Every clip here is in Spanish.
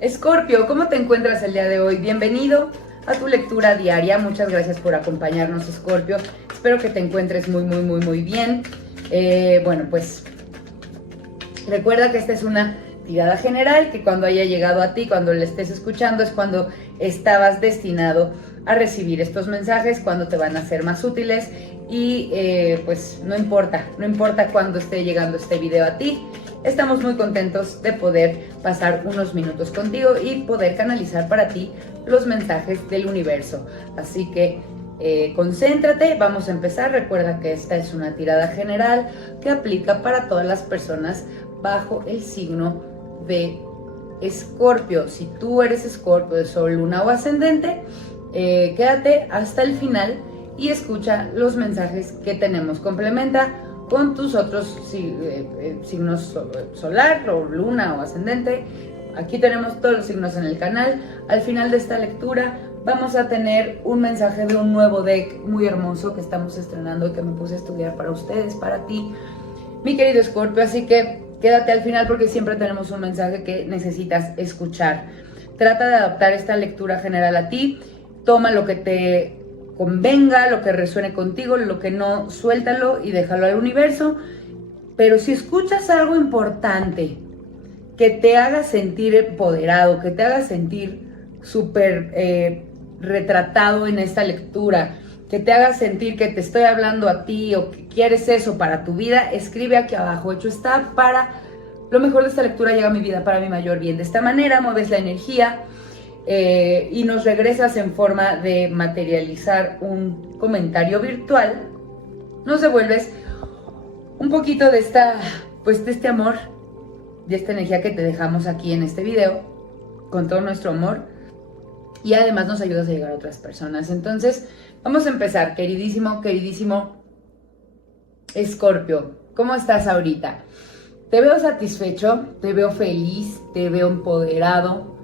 Escorpio, ¿cómo te encuentras el día de hoy? Bienvenido a tu lectura diaria. Muchas gracias por acompañarnos, Escorpio. Espero que te encuentres muy bien. Bueno, pues recuerda que esta es una tirada general, que cuando haya llegado a ti, cuando la estés escuchando, es cuando estabas destinado a recibir estos mensajes, cuando te van a ser más útiles y pues no importa cuándo esté llegando este video a ti. Estamos muy contentos de poder pasar unos minutos contigo y poder canalizar para ti los mensajes del universo. Así que concéntrate, vamos a empezar. Recuerda que esta es una tirada general que aplica para todas las personas bajo el signo de Escorpio. Si tú eres Escorpio de Sol, Luna o Ascendente, quédate hasta el final y escucha los mensajes que tenemos. Complementa con tus otros signos solar o luna o ascendente. Aquí tenemos todos los signos en el canal. Al final de esta lectura vamos a tener un mensaje de un nuevo deck muy hermoso que estamos estrenando y que me puse a estudiar para ustedes, para ti, mi querido Escorpio. Así que quédate al final porque siempre tenemos un mensaje que necesitas escuchar. Trata de adaptar esta lectura general a ti. Toma lo que te convenga, lo que resuene contigo, lo que no, suéltalo y déjalo al universo. Pero si escuchas algo importante que te haga sentir empoderado, que te haga sentir súper retratado en esta lectura, que te haga sentir que te estoy hablando a ti o que quieres eso para tu vida, escribe aquí abajo. Hecho está, para lo mejor de esta lectura llega a mi vida para mi mayor bien. De esta manera mueves la energía y nos regresas en forma de materializar un comentario virtual. Nos devuelves un poquito de de este amor, de esta energía que te dejamos aquí en este video, con todo nuestro amor, y además nos ayudas a llegar a otras personas. Entonces, vamos a empezar, queridísimo Escorpio. ¿Cómo estás ahorita? Te veo satisfecho, te veo feliz, te veo empoderado,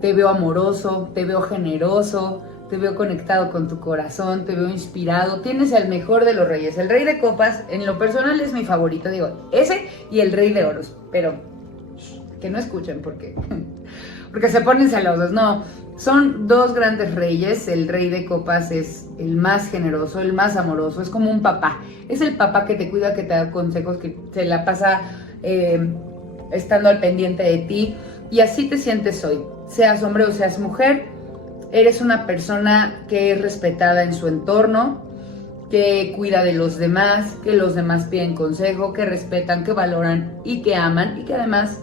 te veo amoroso, te veo generoso, te veo conectado con tu corazón, te veo inspirado. Tienes el mejor de los reyes. El rey de copas, en lo personal, es mi favorito. Digo, ese y el rey de oros. Pero que no escuchen porque se ponen celosos. No, son dos grandes reyes. El rey de copas es el más generoso, el más amoroso. Es como un papá. Es el papá que te cuida, que te da consejos, que se la pasa estando al pendiente de ti. Y así te sientes hoy. Seas hombre o seas mujer, eres una persona que es respetada en su entorno, que cuida de los demás, que los demás piden consejo, que respetan, que valoran y que aman, y que además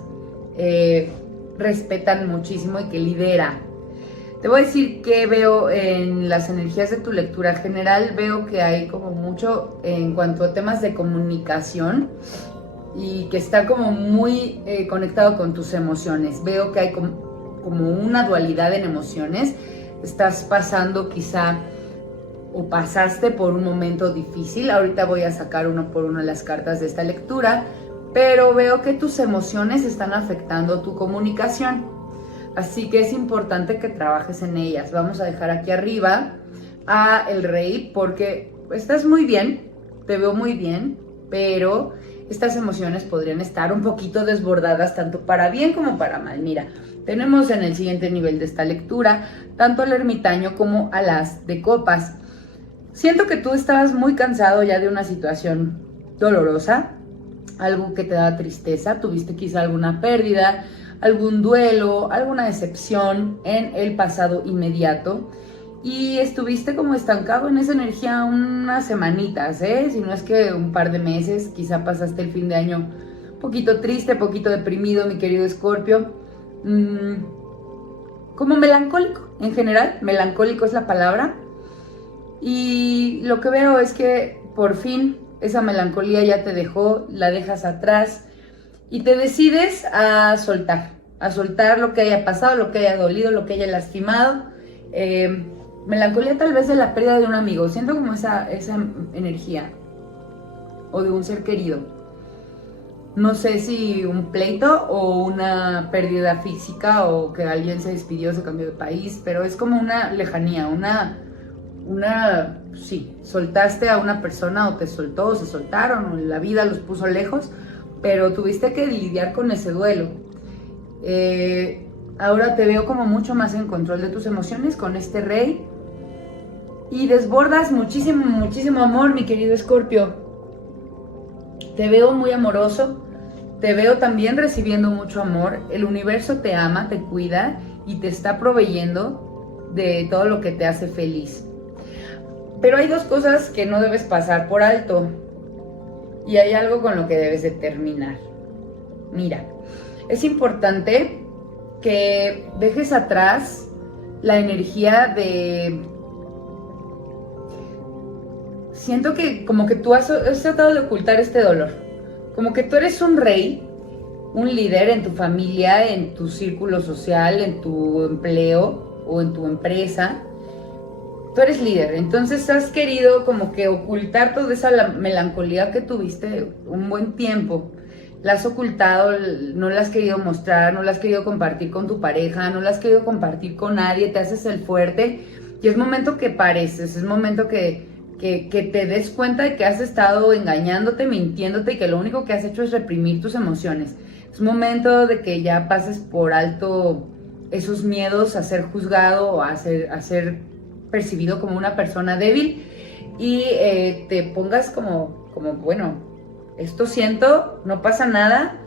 respetan muchísimo y que lidera. Te voy a decir que veo en las energías de tu lectura general. Veo que hay como mucho en cuanto a temas de comunicación y que está como muy conectado con tus emociones. Veo que hay como una dualidad en emociones. Estás pasando quizá o pasaste por un momento difícil. Ahorita voy a sacar uno por uno las cartas de esta lectura, pero veo que tus emociones están afectando tu comunicación. Así que es importante que trabajes en ellas. Vamos a dejar aquí arriba a el rey porque estás muy bien, te veo muy bien, pero estas emociones podrían estar un poquito desbordadas, tanto para bien como para mal. Mira, tenemos en el siguiente nivel de esta lectura tanto al ermitaño como al as de copas. Siento que tú estabas muy cansado ya de una situación dolorosa, algo que te da tristeza. Tuviste quizá alguna pérdida, algún duelo, alguna decepción en el pasado inmediato. Y estuviste como estancado en esa energía unas semanitas, si no es que un par de meses. Quizá pasaste el fin de año un poquito triste, poquito deprimido, mi querido Escorpio. Como melancólico, en general, melancólico es la palabra. Y lo que veo es que por fin esa melancolía ya te dejó, la dejas atrás y te decides a soltar lo que haya pasado, lo que haya dolido, lo que haya lastimado. Melancolía tal vez de la pérdida de un amigo. Siento como esa energía, o de un ser querido. No sé si un pleito o una pérdida física, o que alguien se despidió, se cambió de país, pero es como una lejanía, sí, soltaste a una persona, o te soltó, o se soltaron, o la vida los puso lejos, pero tuviste que lidiar con ese duelo. Ahora te veo como mucho más en control de tus emociones con este rey. Y desbordas muchísimo, muchísimo amor, mi querido Escorpio. Te veo muy amoroso. Te veo también recibiendo mucho amor. El universo te ama, te cuida y te está proveyendo de todo lo que te hace feliz. Pero hay dos cosas que no debes pasar por alto. Y hay algo con lo que debes de terminar. Mira, es importante que dejes atrás la energía de... Siento que como que tú has tratado de ocultar este dolor. Como que tú eres un rey, un líder en tu familia, en tu círculo social, en tu empleo o en tu empresa. Tú eres líder, entonces has querido como que ocultar toda esa melancolía que tuviste un buen tiempo. La has ocultado, no la has querido mostrar, no la has querido compartir con tu pareja, no la has querido compartir con nadie, te haces el fuerte y es momento que pareces, es momento que te des cuenta de que has estado engañándote, mintiéndote y que lo único que has hecho es reprimir tus emociones. Es momento de que ya pases por alto esos miedos a ser juzgado o a ser percibido como una persona débil y te pongas como, bueno, esto siento, no pasa nada,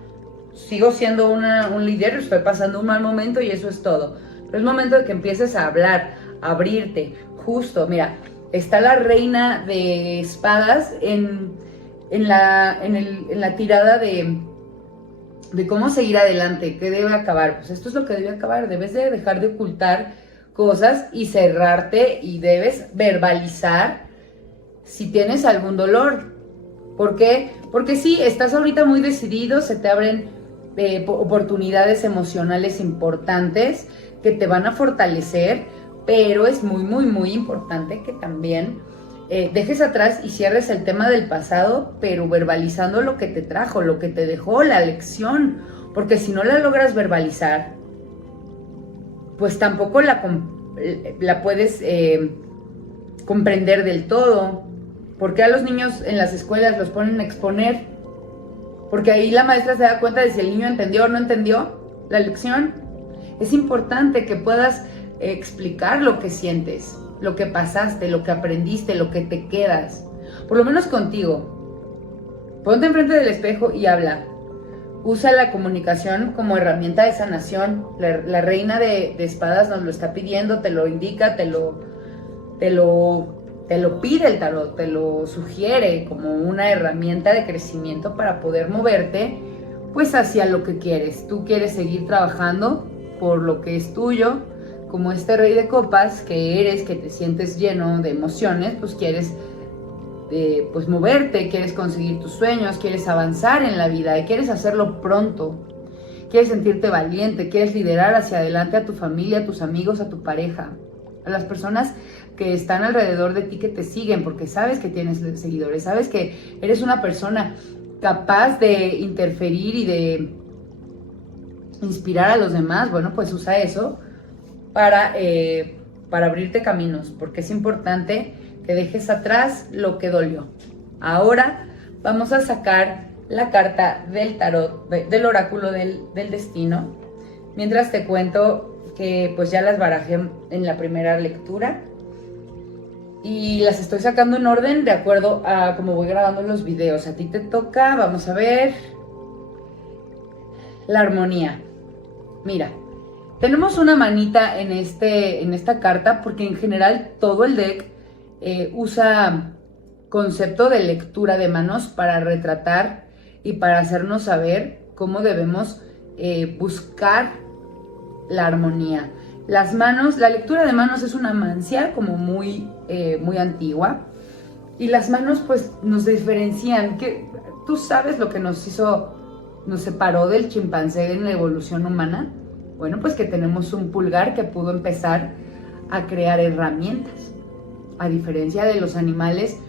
sigo siendo un líder, estoy pasando un mal momento y eso es todo. Pero es momento de que empieces a hablar, a abrirte. Justo, mira, está la reina de espadas en la tirada de cómo seguir adelante, qué debe acabar. Pues esto es lo que debe acabar, debes de dejar de ocultar cosas y cerrarte y debes verbalizar si tienes algún dolor. ¿Por qué? Porque sí, estás ahorita muy decidido, se te abren oportunidades emocionales importantes que te van a fortalecer, pero es muy, muy, muy importante que también dejes atrás y cierres el tema del pasado, pero verbalizando lo que te trajo, lo que te dejó, la lección, porque si no la logras verbalizar, pues tampoco la puedes comprender del todo. ¿Por qué a los niños en las escuelas los ponen a exponer? Porque ahí la maestra se da cuenta de si el niño entendió o no entendió la lección. Es importante que puedas explicar lo que sientes, lo que pasaste, lo que aprendiste, lo que te quedas. Por lo menos contigo. Ponte enfrente del espejo y habla. Usa la comunicación como herramienta de sanación. La reina de espadas nos lo está pidiendo, te lo indica, te lo pide el tarot, te lo sugiere como una herramienta de crecimiento para poder moverte pues hacia lo que quieres. Tú quieres seguir trabajando por lo que es tuyo, como este rey de copas que eres, que te sientes lleno de emociones, pues quieres pues moverte, quieres conseguir tus sueños, quieres avanzar en la vida y quieres hacerlo pronto. Quieres sentirte valiente, quieres liderar hacia adelante a tu familia, a tus amigos, a tu pareja, a las personas que están alrededor de ti, que te siguen, porque sabes que tienes seguidores, sabes que eres una persona capaz de interferir y de inspirar a los demás. Bueno, pues usa eso para abrirte caminos, porque es importante que dejes atrás lo que dolió. Ahora vamos a sacar la carta del tarot, del oráculo del destino, mientras te cuento que pues ya las barajé en la primera lectura y las estoy sacando en orden de acuerdo a cómo voy grabando los videos. A ti te toca, vamos a ver, la armonía. Mira, tenemos una manita en esta carta porque en general todo el deck usa concepto de lectura de manos para retratar y para hacernos saber cómo debemos buscar la armonía. Las manos, la lectura de manos es una mancia como muy antigua y las manos pues nos diferencian. Que tú sabes lo que nos separó del chimpancé en la evolución humana. Bueno, pues que tenemos un pulgar que pudo empezar a crear herramientas. A diferencia de los animales,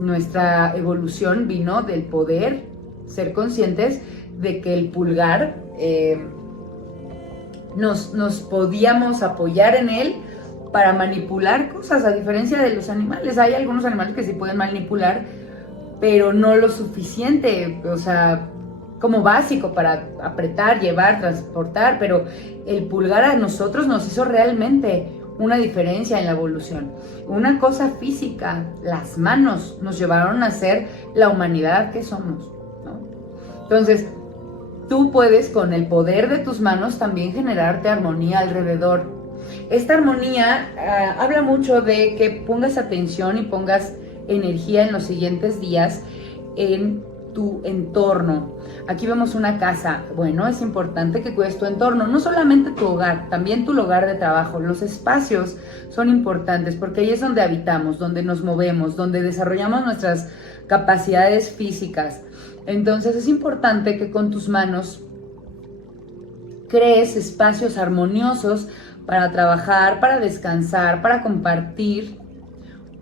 nuestra evolución vino del poder ser conscientes de que el pulgar nos podíamos apoyar en él para manipular cosas, a diferencia de los animales. Hay algunos animales que sí pueden manipular, pero no lo suficiente. O sea, como básico para apretar, llevar, transportar, pero el pulgar a nosotros nos hizo realmente una diferencia en la evolución. Una cosa física, las manos nos llevaron a ser la humanidad que somos, ¿no? Entonces, tú puedes con el poder de tus manos también generarte armonía alrededor. Esta armonía habla mucho de que pongas atención y pongas energía en los siguientes días en tu entorno. Aquí vemos una casa. Bueno, es importante que cuides tu entorno, no solamente tu hogar, también tu lugar de trabajo. Los espacios son importantes porque ahí es donde habitamos, donde nos movemos, donde desarrollamos nuestras capacidades físicas. Entonces es importante que con tus manos crees espacios armoniosos para trabajar, para descansar, para compartir.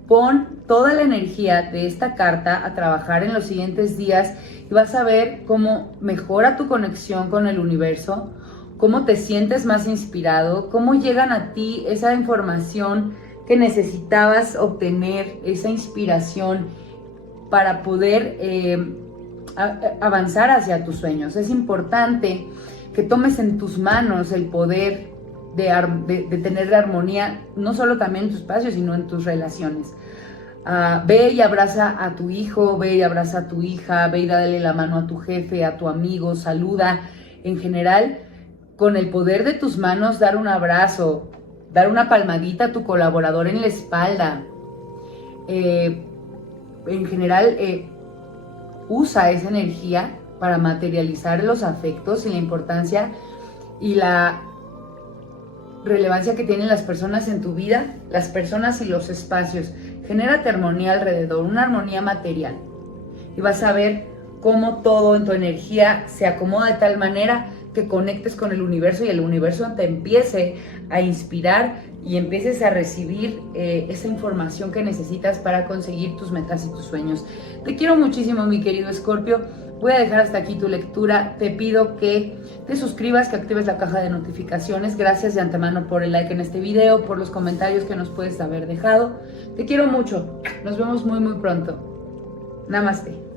Pon toda la energía de esta carta a trabajar en los siguientes días y vas a ver cómo mejora tu conexión con el universo, cómo te sientes más inspirado, cómo llegan a ti esa información que necesitabas obtener, esa inspiración para poder avanzar hacia tus sueños. Es importante que tomes en tus manos el poder de tener armonía, no solo también en tu espacio, sino en tus relaciones. Ve y abraza a tu hijo, ve y abraza a tu hija, ve y dale la mano a tu jefe, a tu amigo, saluda. En general, con el poder de tus manos, dar un abrazo, dar una palmadita a tu colaborador en la espalda. En general, usa esa energía para materializar los afectos y la importancia y la relevancia que tienen las personas en tu vida, las personas y los espacios. Genérate armonía alrededor, una armonía material. Y vas a ver cómo todo en tu energía se acomoda de tal manera que conectes con el universo y el universo te empiece a inspirar y empieces a recibir esa información que necesitas para conseguir tus metas y tus sueños. Te quiero muchísimo, mi querido Escorpio. Voy a dejar hasta aquí tu lectura. Te pido que te suscribas, que actives la caja de notificaciones. Gracias de antemano por el like en este video, por los comentarios que nos puedes haber dejado. Te quiero mucho. Nos vemos muy, muy pronto. Namaste.